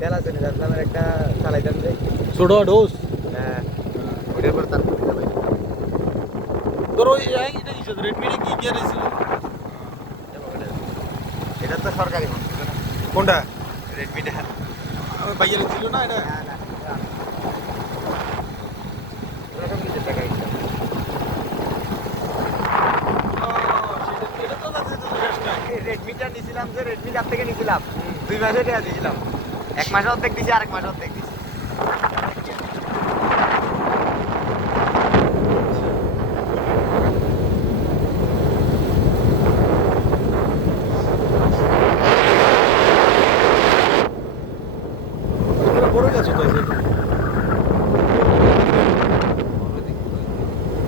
তেল আছে না নামের একটা চালাইতাম যে ছোট ডোজ হ্যাঁ ওটার পর তার করে যাবে তোর ওই এটা দিছে রেডমিটা কি দিয়ে দিছিল এটা তো সরকারি ফোন ছিল না কোনটা রেডমিটা আমি বাইরে ছিল না এটা না না ওরকম কিছু টাকা দিচ্ছে এটা তো যাচ্ছে তো শেষ নাই রেডমিটা নিছিলাম যে রেডমি কাপ থেকে নিছিলাম 2 মাসে টাকা দিয়েছিলাম 1 মাসে অর্ধেক দিছি আরেক মাসে অর্ধেক দিছি বড় গেছে তো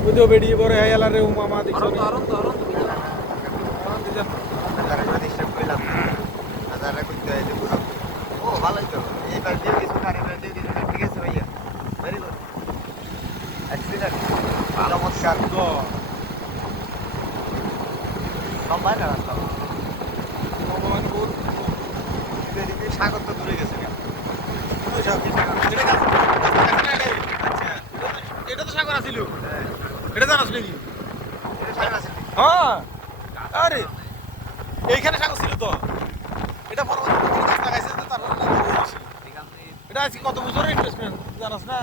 ওই তো বেরিয়ে পরে আয়ালারে ও মামা দেখছো হাজারে করে ডিস্টার্ব করলাম হাজারে করতে হয় যে পুরো ও ভালোই তো এইবার দিয়ে দিছো আর এবার দিয়ে দিছো ঠিক আছে ভাইয়া ভেরি গুড এক্সিলেন্ট চমৎকার সম্মান না রাস্তা ভগবান বহুত এদিকে সাগর তো দূরে গেছে কেন এটা তো সাগর আছিল এটা জানাস নাকি এটা সাগর আছে হ্যাঁ আরে এইখানে সাগর ছিল তো এটা পরবর্তীতে গাছ লাগাইছে তো তারপরে এটা আজকে কত বছরের ইনভেস্টমেন্ট জানাস না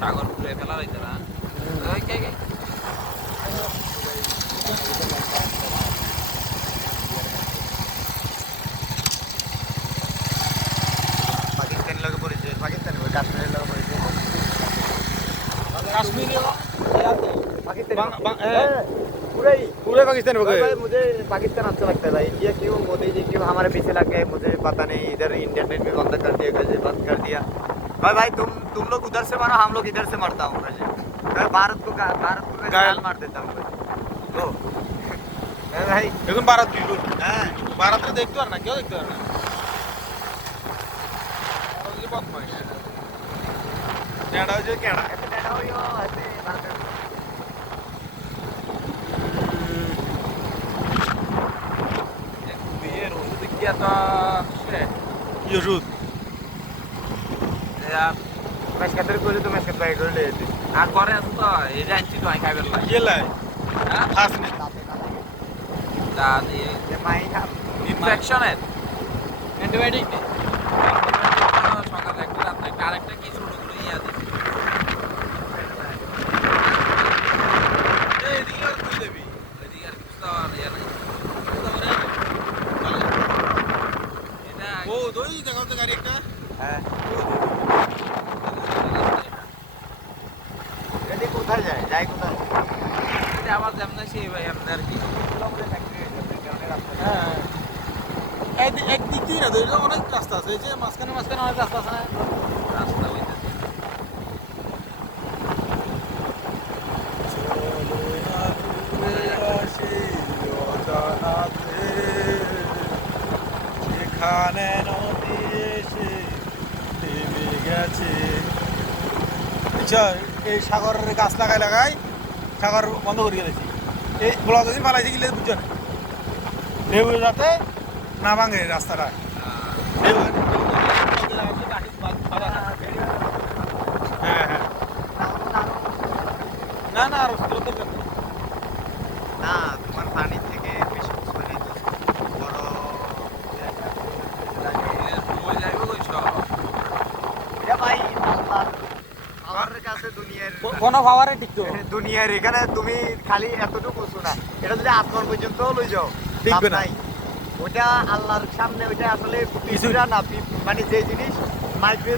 সাগর পুরে ফেলা হইতে না পাকিস্তানের লগে পরিচয় পাকিস্তানের কাশ্মীরের লগে পরিচয় কাশ্মীর पूरा ही पूरे पाकिस्तान हो भाई गए मुझे पाकिस्तान अच्छा लगता था इंडिया क्यों मोदी जी क्यों हमारे पीछे लग गए मुझे पता नहीं इधर इंटरनेट भी बंद कर दिया कैसे बंद कर दिया भाई तुम लोग उधर से मारो हम लोग इधर से मारता हूँ मैं भारत को मैं गाल मार देता हूँ तो भाई এখন ভারত বিরোধ हाँ ভারতে দেখতে পারে না কেউ দেখতে পারে না ভারতে বদমাইশ কেডা হচ্ছে কেডা ऐसे बैठा हुई हो ऐसे भारत বিয়ের ওষুধ দিয়া তো শেষ ইউরুদ मैं कहते कोई तो मैं कहता है कोई ले আর পরে আছে তো এই জানছি তো আমি খাইবার লাগে ইয়েলাই হ্যাঁ খাস নে তা দিয়ে ये माई का ইনফেকশনের অ্যান্টিবায়োটিক নেই সকালে একটা রাত্রে একটা আরেকটা কি ছোট করে ইয়া দিচ্ছে এই দিকে আর তুই দেবি এদিকে আর কিছু দেওয়ার ইয়া নাই এটা ও দই দেখাও তো গাড়ি একটা है ये কোথায় যায় যায় কোথায় এটা আবার যেমন সেই ভাই আপনার কি হ্যাঁ একদিক দিয়ে না দইটা অনেক রাস্তা আছে এই যে মাঝখানে মাঝখানে অনেক রাস্তা আছে না রাস্তা হইতেছে এখানে নদী এসে থেমে গেছে আচ্ছা এই সাগরের গাছ লাগাই লাগাই সাগর বন্ধ করে গেছি এই ব্লক যদি পালাইছে গেলে বুঝছো না ঢেউ যাতে না ভাঙে রাস্তাটা ঢেউ হ্যাঁ হ্যাঁ না না আর না তোমার পানি থেকে বেশি কিছু নেই তো বড় ওই যাইব কইছ এ ভাই আমার কাছে দুনিয়ার কোনো পাওয়ারে টিকতো দুনিয়ার এখানে তুমি খালি এতটুকু শোনা এটা যদি আসমান পর্যন্ত লই যাও টিকবে না। লাভ নাই। ওটা আল্লাহর সামনে ওটা আসলে কিছুটা না মানে যে জিনিস মাইক্রো